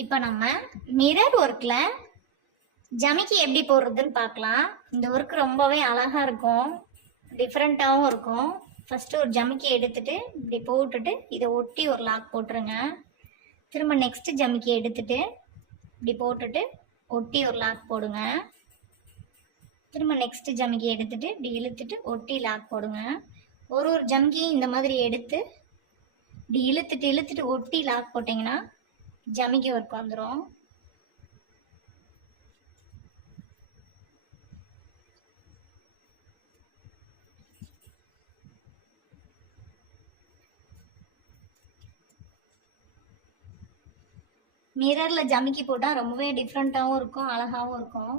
இப்போ நம்ம மிரர் ஒர்க்கில் ஜமிக்கி எப்படி போடுறதுன்னு பார்க்கலாம். இந்த ஒர்க் ரொம்பவே அழகாக இருக்கும், டிஃப்ரெண்ட்டாகவும் இருக்கும். ஃபஸ்ட்டு ஒரு ஜமிக்கி எடுத்துட்டு இப்படி போட்டுட்டு இதை ஒட்டி ஒரு லாக் போட்டுருங்க. திரும்ப நெக்ஸ்ட்டு ஜமிக்கி எடுத்துட்டு இப்படி போட்டுட்டு ஒட்டி ஒரு லாக் போடுங்க. திரும்ப நெக்ஸ்ட்டு ஜமிக்கி எடுத்துட்டு இப்படி இழுத்துட்டு ஒட்டி லாக் போடுங்க. ஒரு ஜமிக்கியும் இந்த மாதிரி எடுத்து இப்படி இழுத்துட்டு ஒட்டி லாக் போட்டிங்கன்னா ஜமிக்கி ஒர்க் வந்துடும். மிரரில் ஜமிக்கி போட்டால் ரொம்பவே டிஃப்ரெண்ட்டாகவும் இருக்கும், அழகாகவும் இருக்கும்.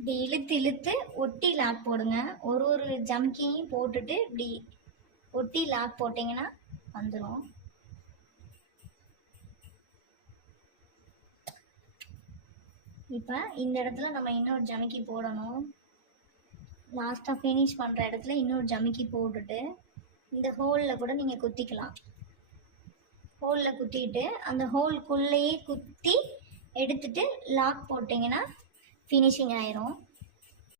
இப்படி இழுத்து ஒட்டி லாக் போடுங்க. ஒரு ஜம்கியும் போட்டுட்டு இப்படி ஒட்டி லாக் போட்டிங்கன்னா வந்துடும். இப்போ இந்த இடத்துல நம்ம இன்னொரு ஜமிக்கி போடணும். லாஸ்ட்டாக ஃபினிஷ் பண்ணுற இடத்துல இன்னொரு ஜமிக்கி போட்டுட்டு இந்த ஹோலில் கூட நீங்கள் குத்திக்கலாம். ஹோலில் குத்திட்டு அந்த ஹோல்குள்ளேயே குத்தி எடுத்துட்டு லாக் போட்டிங்கன்னா ஃபினிஷிங் ஆயிரும்.